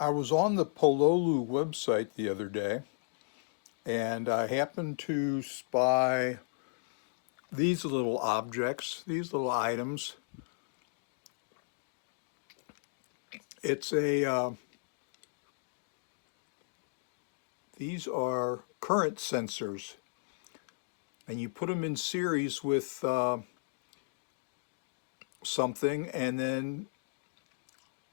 I was on the Pololu website the other day and I happened to spy these little objects, these little items. It's these are current sensors and you put them in series with something and then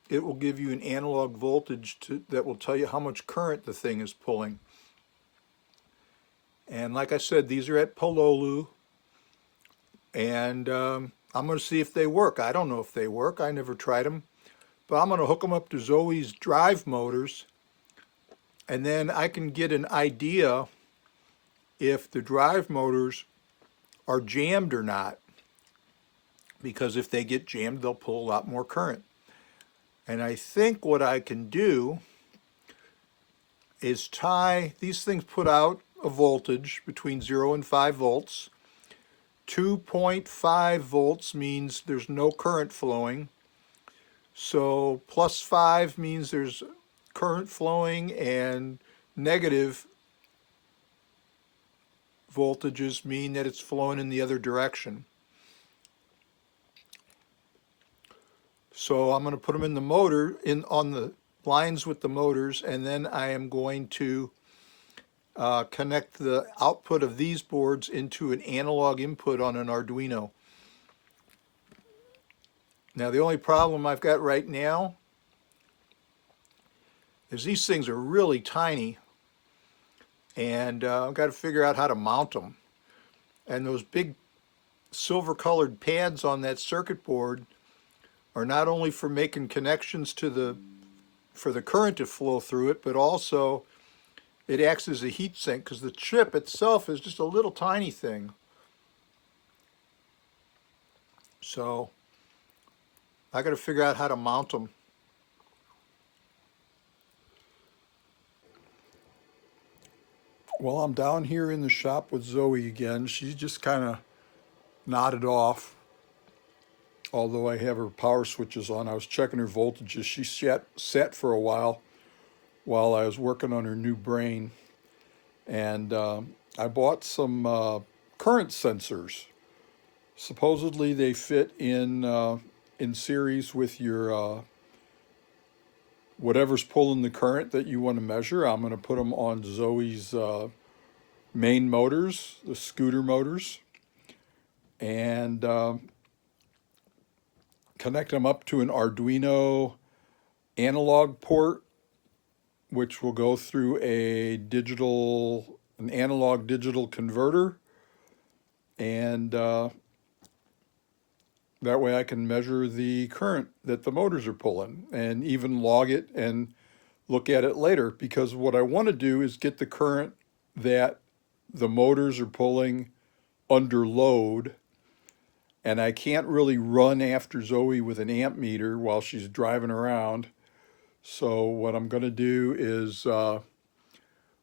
it will give you an analog voltage that will tell you how much current the thing is pulling. And like I said, these are at Pololu and I'm going to see if they work. I don't know if they work. I never tried them. But I'm going to hook them up to Zoe's drive motors and then I can get an idea if the drive motors are jammed or not, because if they get jammed they'll pull a lot more current. And I think what I can do is tie these things, put out a voltage between 0 and 5 volts. 2.5 volts means there's no current flowing, so plus 5 means there's current flowing, and negative voltages mean that it's flowing in the other direction. So I'm going to put them in the motor, on the lines with the motors, and then I am going to connect the output of these boards into an analog input on an Arduino. Now the only problem I've got right now is these things are really tiny, and I've got to figure out how to mount them. And those big silver colored pads on that circuit board are not only for making connections for the current to flow through it, but also it acts as a heat sink because the chip itself is just a little tiny thing. So I got to figure out how to mount them. Well, I'm down here in the shop with Zoe again. She's just kind of nodded off, although I have her power switches on. I was checking her voltages. She sat for a while I was working on her new brain. And I bought some current sensors. Supposedly they fit in series with your whatever's pulling the current that you want to measure. I'm going to put them on Zoe's main motors, the scooter motors, and connect them up to an Arduino analog port, which will go through an analog digital converter, and that way I can measure the current that the motors are pulling and even log it and look at it later, because what I want to do is get the current that the motors are pulling under load, and I can't really run after Zoe with an amp meter while she's driving around. So what I'm going to do is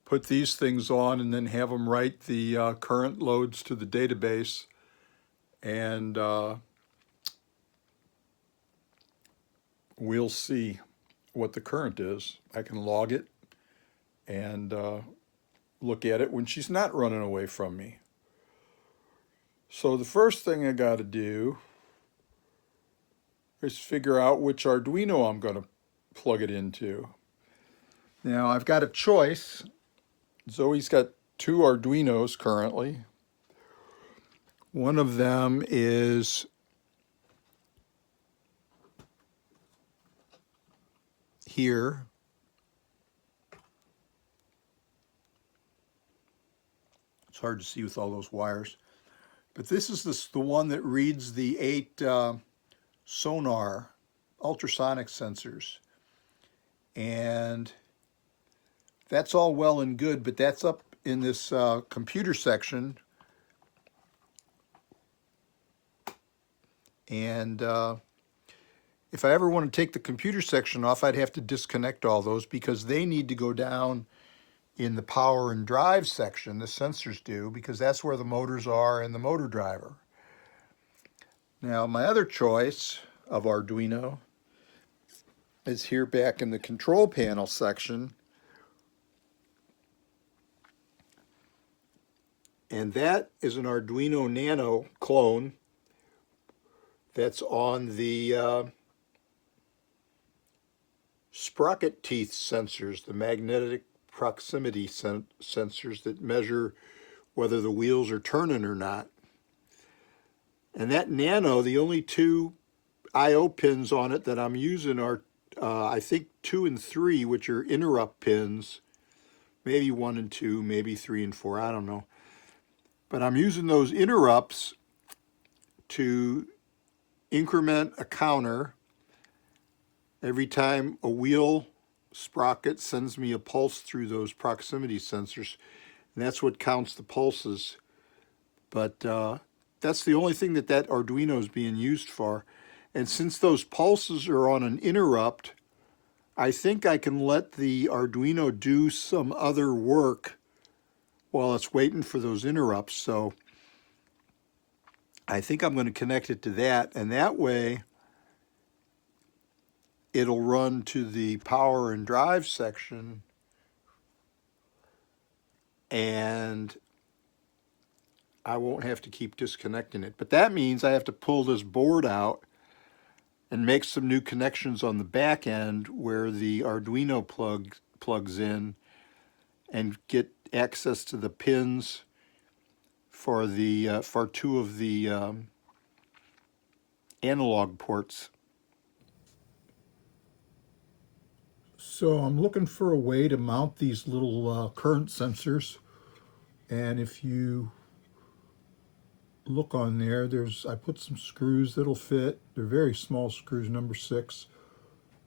put these things on and then have them write the current loads to the database, and we'll see what the current is. I can log it and look at it when she's not running away from me. So the first thing I got to do is figure out which Arduino I'm going to plug it into. Now I've got a choice. Zoe's got two Arduinos currently. One of them is here. It's hard to see with all those wires. But this is the one that reads the 8 sonar ultrasonic sensors. And that's all well and good, but that's up in this computer section. And if I ever want to take the computer section off, I'd have to disconnect all those because they need to go down in the power and drive section, the sensors do, because that's where the motors are and the motor driver. Now, my other choice of Arduino is here back in the control panel section. And that is an Arduino Nano clone that's on the sprocket teeth sensors, the magnetic proximity sensors that measure whether the wheels are turning or not. And that Nano, the only two I/O pins on it that I'm using are I think 2 and 3, which are interrupt pins, maybe 1 and 2, maybe 3 and 4, I don't know. But I'm using those interrupts to increment a counter every time a wheel sprocket sends me a pulse through those proximity sensors. And that's what counts the pulses. But that's the only thing that Arduino is being used for. And since those pulses are on an interrupt, I think I can let the Arduino do some other work while it's waiting for those interrupts. So I think I'm going to connect it to that, and that way it'll run to the power and drive section, and I won't have to keep disconnecting it. But that means I have to pull this board out and make some new connections on the back end where the Arduino plugs in, and get access to the pins for the for 2 of the analog ports. So I'm looking for a way to mount these little current sensors, and if you look on there, I put some screws that'll fit. They're very small screws, number 6.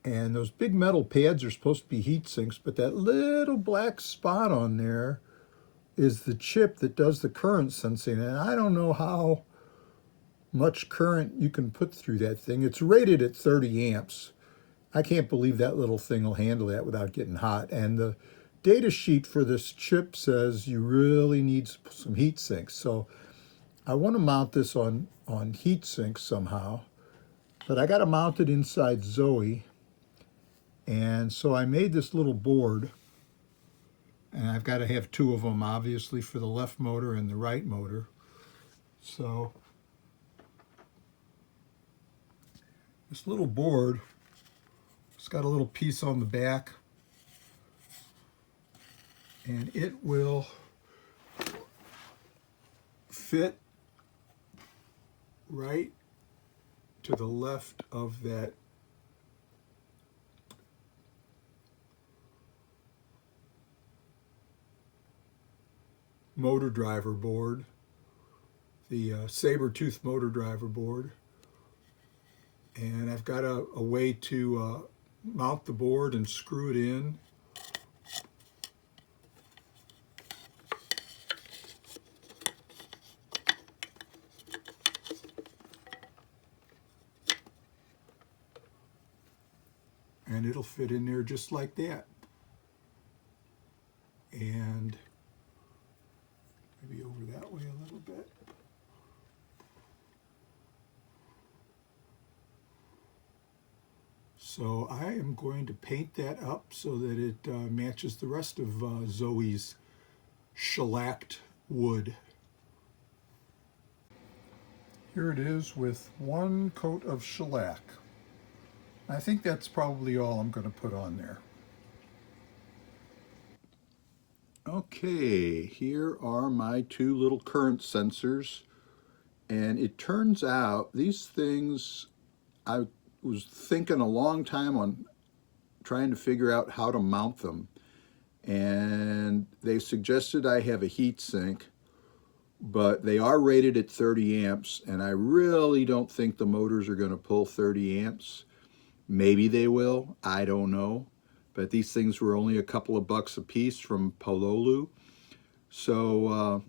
And those big metal pads are supposed to be heat sinks, but that little black spot on there is the chip that does the current sensing. And I don't know how much current you can put through that thing. It's rated at 30 amps. I can't believe that little thing will handle that without getting hot. And the data sheet for this chip says you really need some heat sinks. So I want to mount this on heat sinks somehow, but I got to mount it inside Zoe. And so I made this little board, and I've got to have 2 of them, obviously, for the left motor and the right motor. So this little board, it's got a little piece on the back, and it will fit right to the left of that motor driver board, the saber-tooth motor driver board. And I've got a way to mount the board and screw it in. And it'll fit in there just like that. And maybe over that way a little bit. So I am going to paint that up so that it matches the rest of Zoe's shellacked wood. Here it is with 1 coat of shellac. I think that's probably all I'm going to put on there. Okay, here are my 2 little current sensors, and it turns out these things, I was thinking a long time on trying to figure out how to mount them, and they suggested I have a heat sink, but they are rated at 30 amps, and I really don't think the motors are going to pull 30 amps. Maybe they will, I don't know. But these things were only a couple of bucks a piece from Pololu. So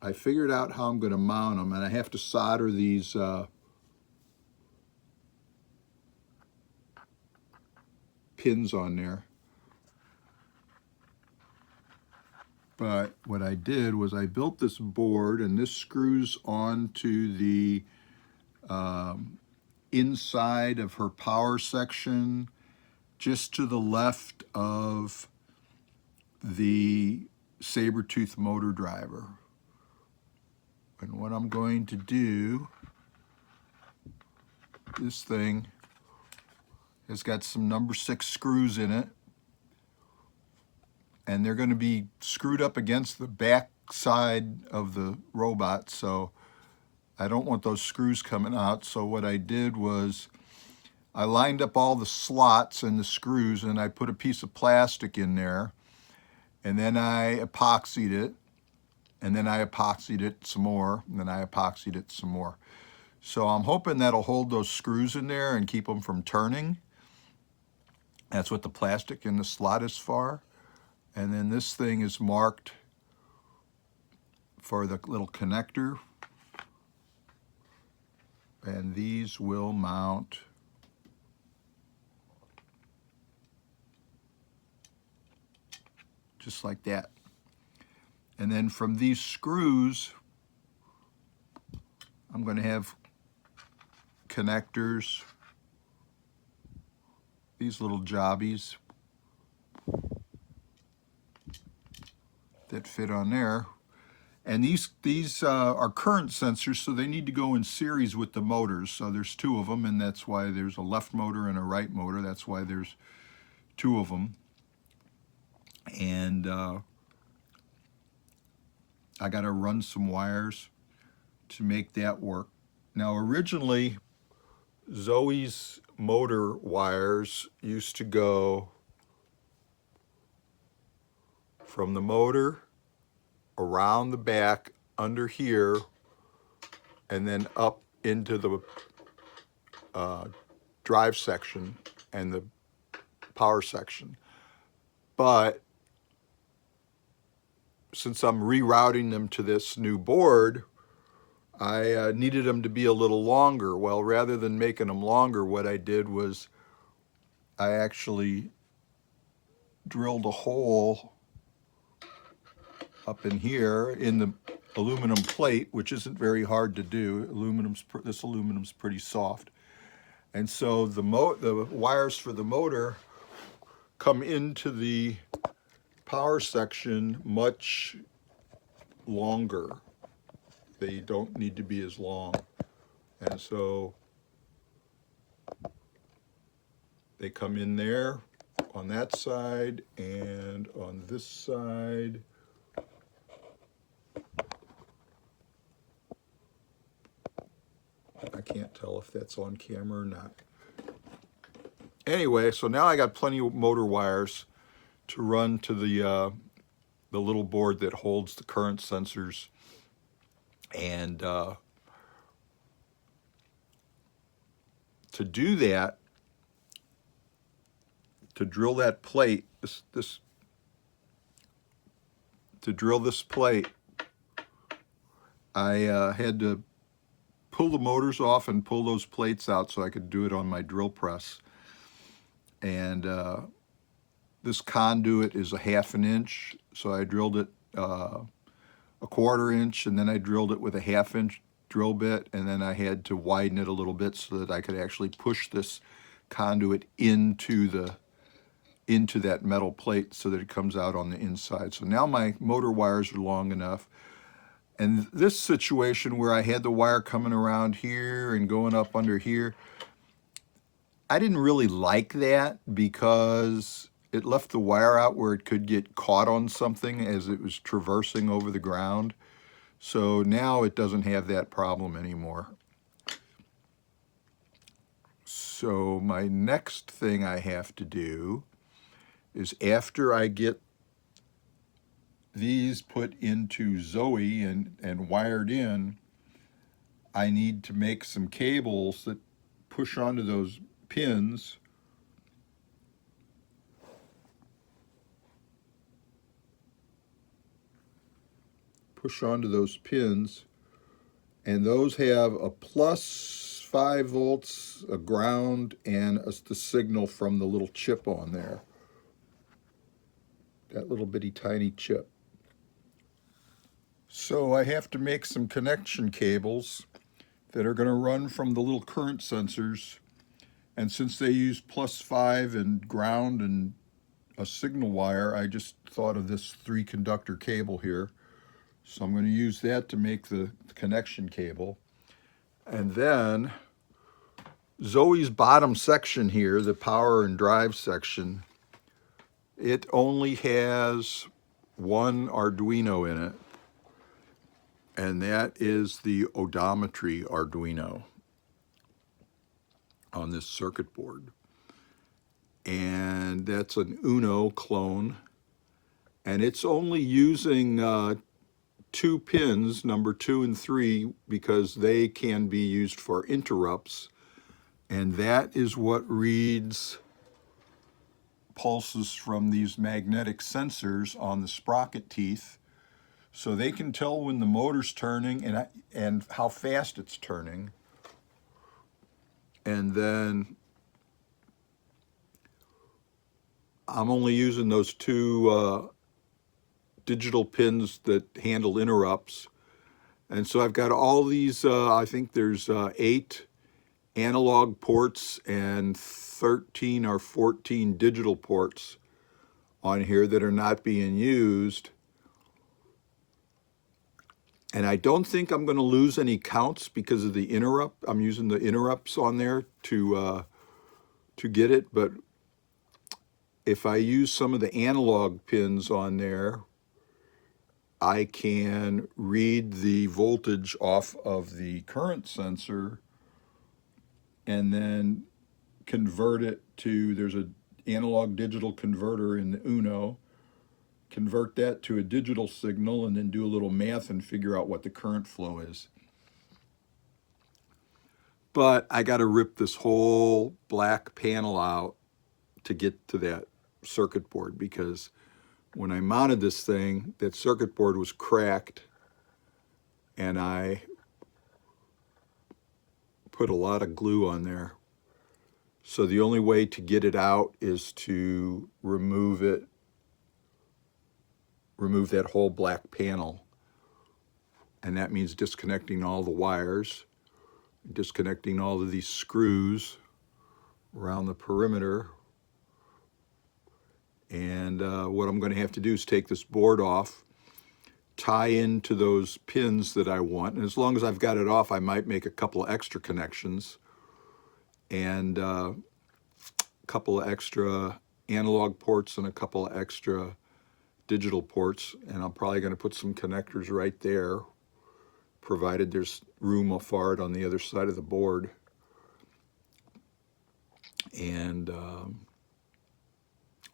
I figured out how I'm going to mount them, and I have to solder these pins on there. But what I did was I built this board, and this screws onto the inside of her power section, just to the left of the saber-tooth motor driver. And what I'm going to do, this thing has got some number 6 screws in it, and they're going to be screwed up against the back side of the robot, so I don't want those screws coming out. So what I did was I lined up all the slots and the screws, and I put a piece of plastic in there, and then I epoxied it, and then I epoxied it some more, and then I epoxied it some more. So I'm hoping that'll hold those screws in there and keep them from turning. That's what the plastic in the slot is for. And then this thing is marked for the little connector. And these will mount just like that. And then from these screws, I'm going to have connectors, these little jobbies that fit on there. And these are current sensors, so they need to go in series with the motors. So there's 2 of them, and that's why there's a left motor and a right motor. That's why there's 2 of them. And I got to run some wires to make that work. Now, originally, Zoe's motor wires used to go from the motor around the back under here and then up into the drive section and the power section. But since I'm rerouting them to this new board, I needed them to be a little longer. Well, rather than making them longer, what I did was I actually drilled a hole up in here in the aluminum plate, which isn't very hard to do. This aluminum's pretty soft. And so the wires for the motor come into the power section much longer. They don't need to be as long. And so they come in there on that side and on this side. I can't tell if that's on camera or not. Anyway, so now I got plenty of motor wires to run to the little board that holds the current sensors. And to do that, to drill that plate, to drill this plate, I had to pull the motors off and pull those plates out so I could do it on my drill press. And this conduit is a 1/2 inch, so I drilled it a 1/4 inch, and then I drilled it with a 1/2 inch drill bit, and then I had to widen it a little bit so that I could actually push this conduit into that metal plate so that it comes out on the inside. So now my motor wires are long enough. And this situation where I had the wire coming around here and going up under here, I didn't really like that because it left the wire out where it could get caught on something as it was traversing over the ground. So now it doesn't have that problem anymore. So my next thing I have to do is, after I get these put into Zoe and wired in, I need to make some cables that push onto those pins. Push onto those pins, and those have a plus 5 volts, a ground, and the signal from the little chip on there. That little bitty tiny chip. So I have to make some connection cables that are going to run from the little current sensors. And since they use +5 and ground and a signal wire, I just thought of this 3-conductor cable here. So I'm going to use that to make the connection cable. And then Zoe's bottom section here, the power and drive section, it only has one Arduino in it, and that is the odometry Arduino on this circuit board. And that's an Uno clone, and it's only using 2 pins, number 2 and 3, because they can be used for interrupts, and that is what reads pulses from these magnetic sensors on the sprocket teeth, so they can tell when the motor's turning and how fast it's turning. And then I'm only using those 2 digital pins that handle interrupts. And so I've got all these, I think there's 8 analog ports and 13 or 14 digital ports on here that are not being used. And I don't think I'm going to lose any counts because of the interrupt. I'm using the interrupts on there to get it. But if I use some of the analog pins on there, I can read the voltage off of the current sensor and then convert it to, there's an analog digital converter in the Uno, convert that to a digital signal, and then do a little math and figure out what the current flow is. But I got to rip this whole black panel out to get to that circuit board, because when I mounted this thing, that circuit board was cracked, and I put a lot of glue on there. So the only way to get it out is to remove that whole black panel. And that means disconnecting all the wires, disconnecting all of these screws around the perimeter. And what I'm going to have to do is take this board off, tie into those pins that I want. And as long as I've got it off, I might make a couple of extra connections and a couple of extra analog ports and a couple of extra digital ports. And I'm probably going to put some connectors right there, provided there's room for it on the other side of the board. And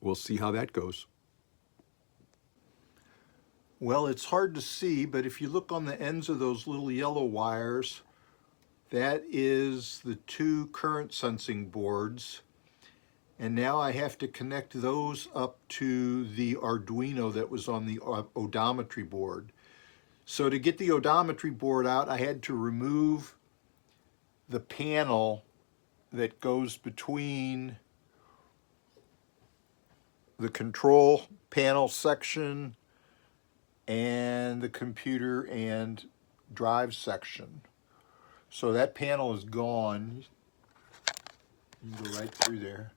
we'll see how that goes. Well, it's hard to see, but if you look on the ends of those little yellow wires, that is the 2 current sensing boards. And now I have to connect those up to the Arduino that was on the odometry board. So to get the odometry board out, I had to remove the panel that goes between the control panel section and the computer and drive section. So that panel is gone. You can go right through there.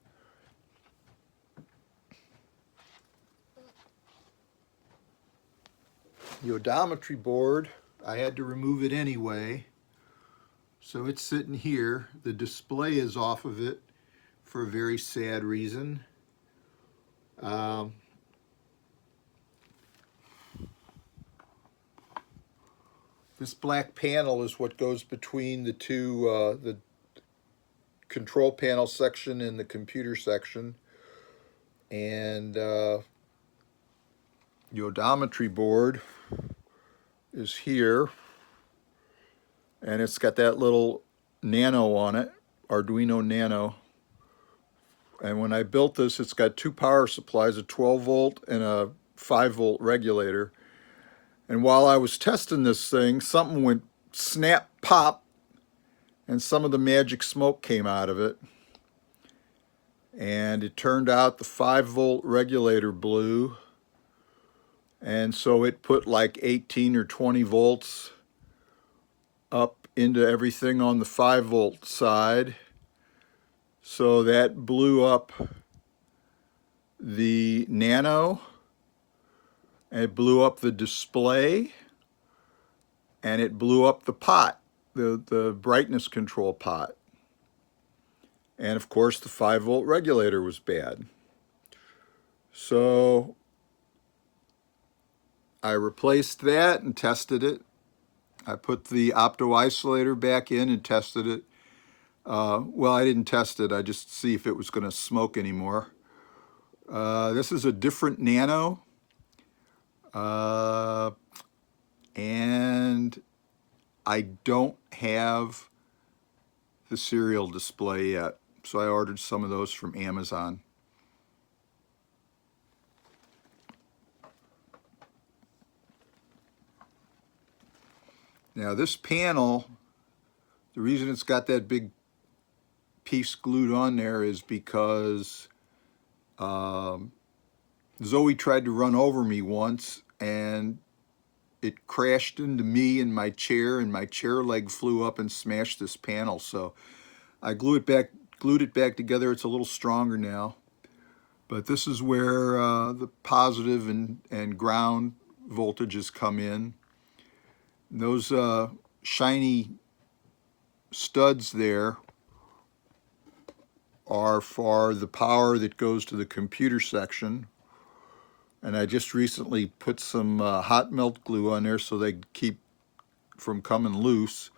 The odometry board, I had to remove it anyway. So it's sitting here. The display is off of it for a very sad reason. This black panel is what goes between the 2, the control panel section and the computer section. And the odometry board is here, and it's got that little Nano on it, Arduino Nano. And when I built this, it's got 2 power supplies, a 12 volt and a 5 volt regulator. And while I was testing this thing, something went snap pop, and some of the magic smoke came out of it. And it turned out the 5 volt regulator blew. And so it put like 18 or 20 volts up into everything on the 5-volt side. So that blew up the nano, and it blew up the display, and it blew up the pot, the brightness control pot. And of course the 5-volt regulator was bad. So I replaced that and tested it. I put the opto isolator back in and tested it. Well, I didn't test it. I just see if it was going to smoke anymore. This is a different nano. And I don't have the serial display yet. So I ordered some of those from Amazon. Now this panel, the reason it's got that big piece glued on there is because Zoe tried to run over me once and it crashed into me and my chair leg flew up and smashed this panel. So I glued it back together. It's a little stronger now. But this is where the positive and ground voltages come in. And those shiny studs there are for the power that goes to the computer section. And I just recently put some hot melt glue on there so they keep from coming loose.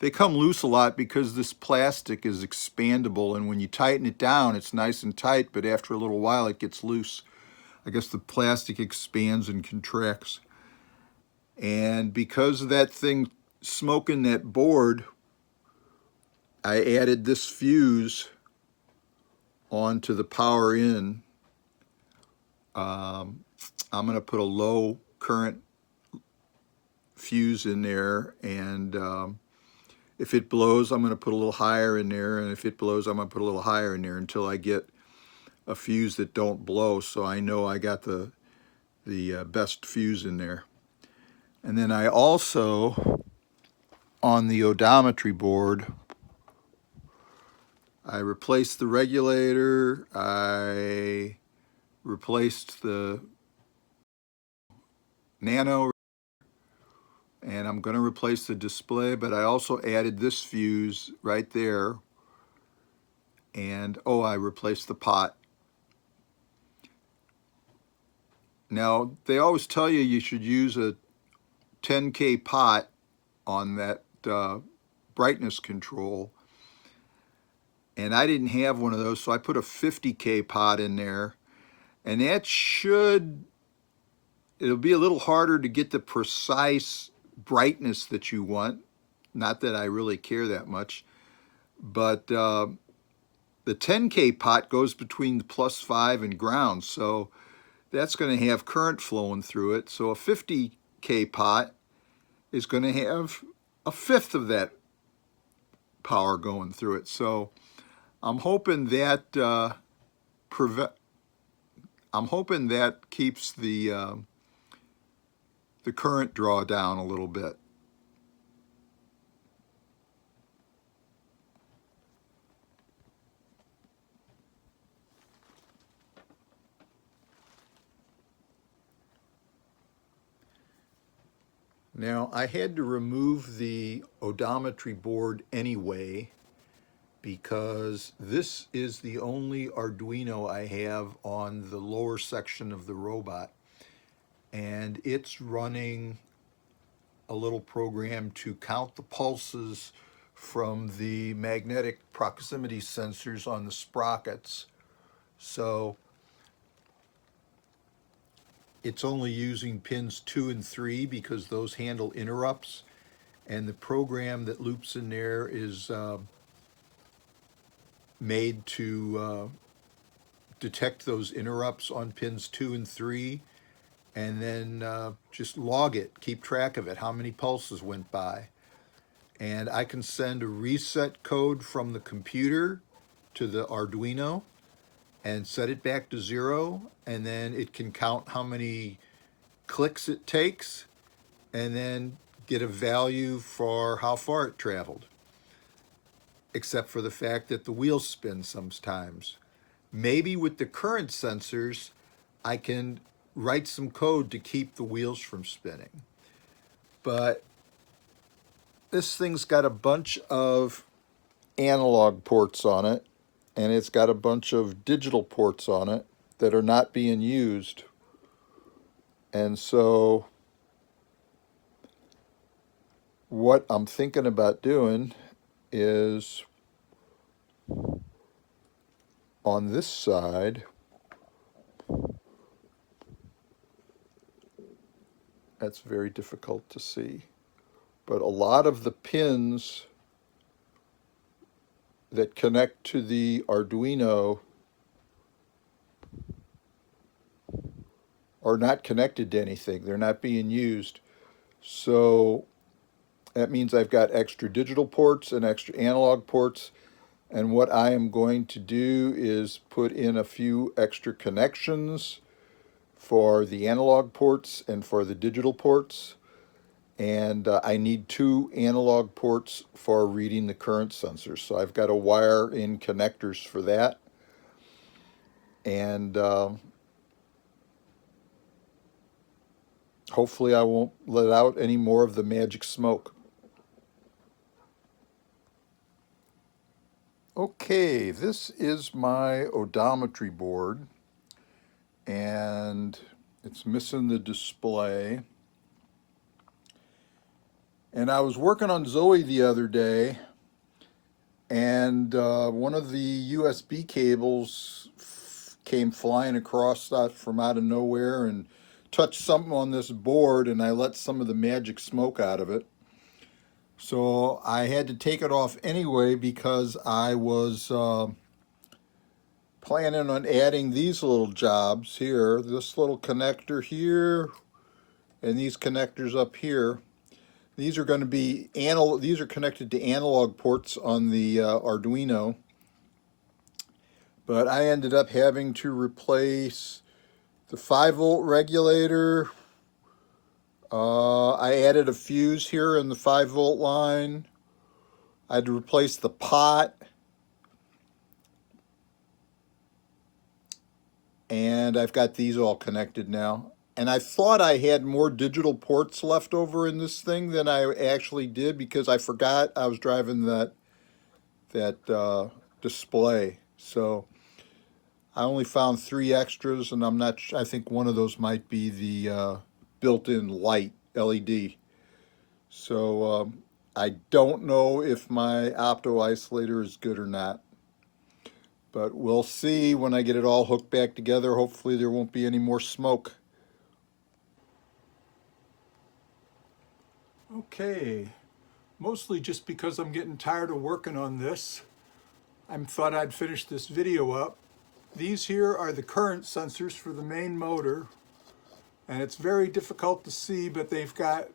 They come loose a lot because this plastic is expandable, and when you tighten it down, it's nice and tight, but after a little while it gets loose. I guess the plastic expands and contracts. And because of that thing smoking that board, I added this fuse onto the power in. I'm going to put a low current fuse in there, and if it blows, I'm going to put a little higher in there, and if it blows, I'm going to put a little higher in there until I get a fuse that don't blow, so I know I got the best fuse in there. And then I also, on the odometry board, I replaced the regulator, I replaced the nano, and I'm going to replace the display, but I also added this fuse right there, and I replaced the pot. Now, they always tell you you should use a 10K pot on that brightness control, and I didn't have one of those, so I put a 50K pot in there, and that it'll be a little harder to get the precise brightness that you want. Not that I really care that much, but the 10K pot goes between the +5 and ground, so that's going to have current flowing through it. So a 50K pot is going to have a fifth of that power going through it. So I'm hoping that keeps the current draw down a little bit. Now, I had to remove the odometry board anyway because this is the only Arduino I have on the lower section of the robot, and it's running a little program to count the pulses from the magnetic proximity sensors on the sprockets. So it's only using pins 2 and 3 because those handle interrupts, and the program that loops in there is made to detect those interrupts on pins 2 and 3, and then just log it, keep track of it, how many pulses went by. And I can send a reset code from the computer to the Arduino and set it back to 0, and then it can count how many clicks it takes, and then get a value for how far it traveled, except for the fact that the wheels spin sometimes. Maybe with the current sensors, I can write some code to keep the wheels from spinning. But this thing's got a bunch of analog ports on it, and it's got a bunch of digital ports on it that are not being used. And so what I'm thinking about doing is on this side, that's very difficult to see, but a lot of the pins that connect to the Arduino are not connected to anything. They're not being used. So that means I've got extra digital ports and extra analog ports. And what I am going to do is put in a few extra connections for the analog ports and for the digital ports. And I need 2 analog ports for reading the current sensors. So I've got to wire in connectors for that. And hopefully I won't let out any more of the magic smoke. Okay, this is my odometry board, and it's missing the display. And I was working on Zoe the other day, and one of the USB cables came flying across that from out of nowhere and touched something on this board, and I let some of the magic smoke out of it. So I had to take it off anyway because I was planning on adding these little jobs here, this little connector here, and these connectors up here. These are going to be these are connected to analog ports on the Arduino, but I ended up having to replace the 5-volt regulator. I added a fuse here in the 5-volt line. I had to replace the pot. And I've got these all connected now. And I thought I had more digital ports left over in this thing than I actually did because I forgot I was driving that display. So I only found 3 extras, and I'm not. I think one of those might be the built-in light LED. So I don't know if my opto isolator is good or not, but we'll see when I get it all hooked back together. Hopefully there won't be any more smoke. Okay, mostly just because I'm getting tired of working on this, I thought I'd finish this video up. These here are the current sensors for the main motor, and it's very difficult to see, but they've got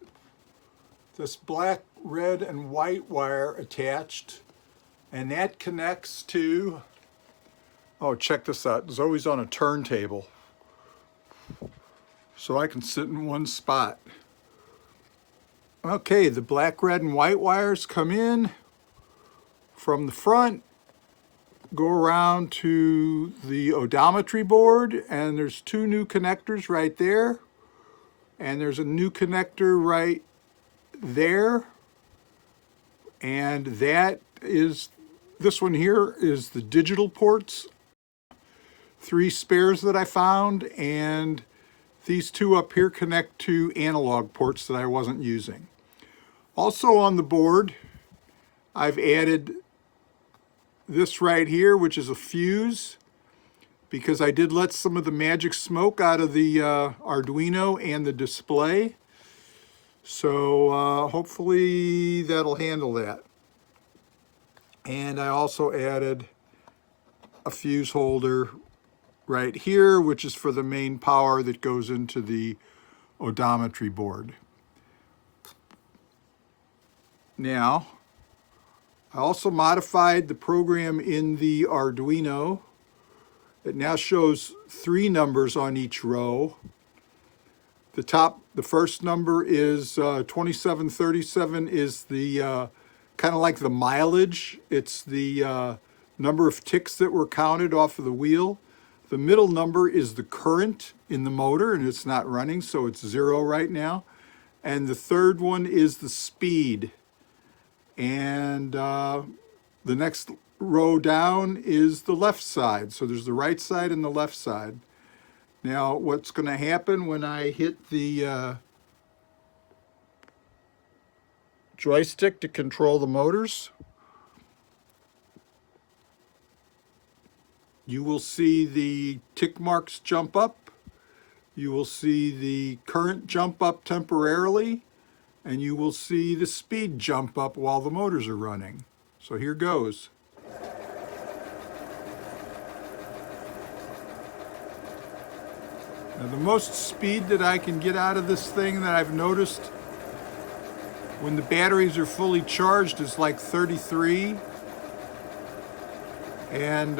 this black, red, and white wire attached, and that connects to, oh, check this out, Zoe's on a turntable, so I can sit in one spot. Okay, the black, red, and white wires come in from the front, go around to the odometry board, and there's 2 new connectors right there, and there's a new connector right there, and that is, this one here is the digital ports, 3 spares that I found, and these 2 up here connect to analog ports that I wasn't using. Also on the board, I've added this right here, which is a fuse, because I did let some of the magic smoke out of the Arduino and the display. So hopefully that'll handle that. And I also added a fuse holder right here, which is for the main power that goes into the odometry board. Now, I also modified the program in the Arduino. It now shows 3 numbers on each row. The first number is 2737 is the kind of like the mileage. It's the number of ticks that were counted off of the wheel. The middle number is the current in the motor, and it's not running, so it's 0 right now. And the third one is the speed. And the next row down is the left side. So there's the right side and the left side. Now, what's going to happen when I hit the joystick to control the motors? You will see the tick marks jump up. You will see the current jump up temporarily, and you will see the speed jump up while the motors are running. So here goes. Now, the most speed that I can get out of this thing that I've noticed when the batteries are fully charged is like 33. And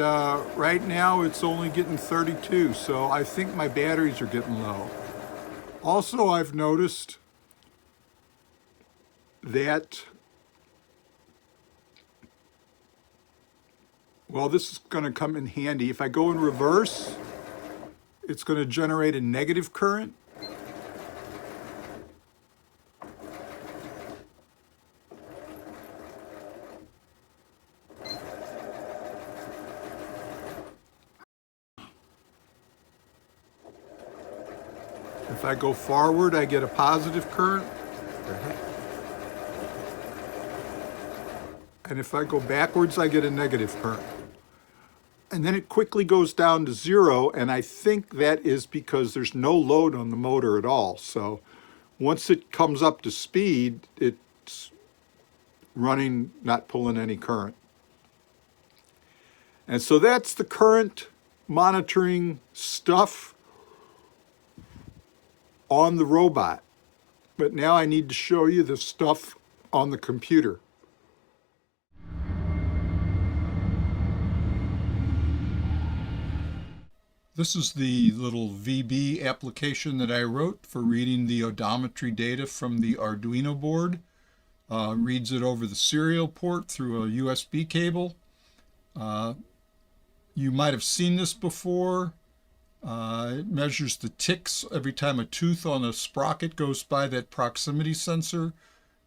right now it's only getting 32, so I think my batteries are getting low. Also, I've noticed that, well, this is going to come in handy. If I go in reverse, it's going to generate a negative current. If I go forward, I get a positive current. And if I go backwards, I get a negative current. And then it quickly goes down to 0, and I think that is because there's no load on the motor at all. So once it comes up to speed, it's running, not pulling any current. And so that's the current monitoring stuff on the robot. But now I need to show you the stuff on the computer. This is the little VB application that I wrote for reading the odometry data from the Arduino board. Reads it over the serial port through a USB cable. You might have seen this before. It measures the ticks every time a tooth on a sprocket goes by that proximity sensor.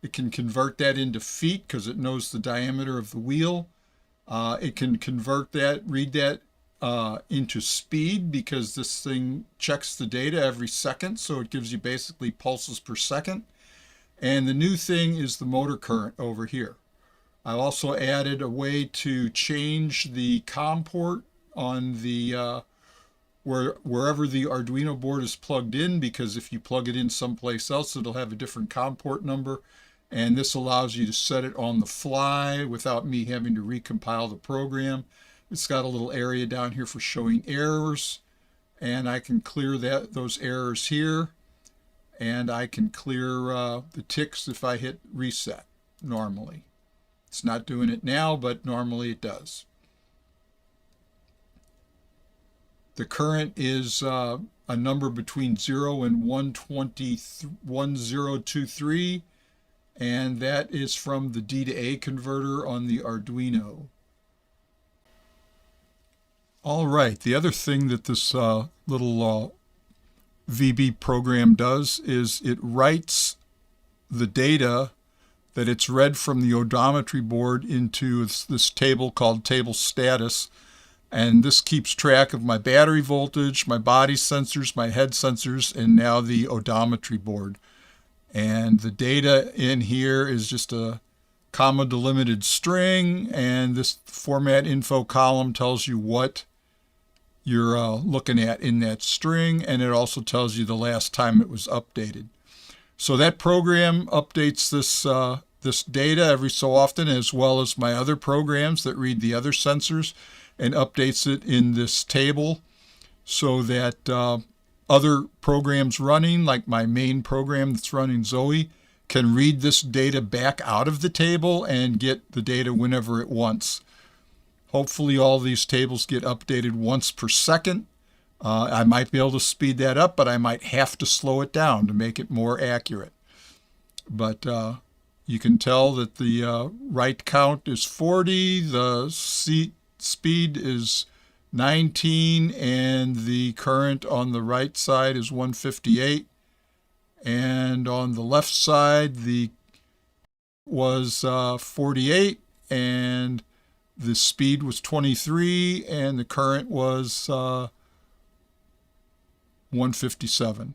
It can convert that into feet because it knows the diameter of the wheel. It can convert that, read that into speed because this thing checks the data every second, so it gives you basically pulses per second. And the new thing is the motor current over here. I also added a way to change the COM port on the wherever the Arduino board is plugged in, because if you plug it in someplace else, it'll have a different COM port number. And this allows you to set it on the fly without me having to recompile the program. It's got a little area down here for showing errors, and I can clear those errors here, and I can clear the ticks if I hit reset normally. It's not doing it now, but normally it does. The current is a number between 0 and 1023, and that is from the D to A converter on the Arduino. All right, the other thing that this little VB program does is it writes the data that it's read from the odometry board into this table called table status. And this keeps track of my battery voltage, my body sensors, my head sensors, and now the odometry board. And the data in here is just a comma delimited string, and this format info column tells you what you're looking at in that string, and it also tells you the last time it was updated. So that program updates this data every so often, as well as my other programs that read the other sensors, and updates it in this table so that other programs running, like my main program that's running Zoe, can read this data back out of the table and get the data whenever it wants. Hopefully all these tables get updated once per second. I might be able to speed that up, but I might have to slow it down to make it more accurate. But you can tell that the right count is 40, the seat speed is 19, and the current on the right side is 158. And on the left side, the was 48, and the speed was 23, and the current was 157.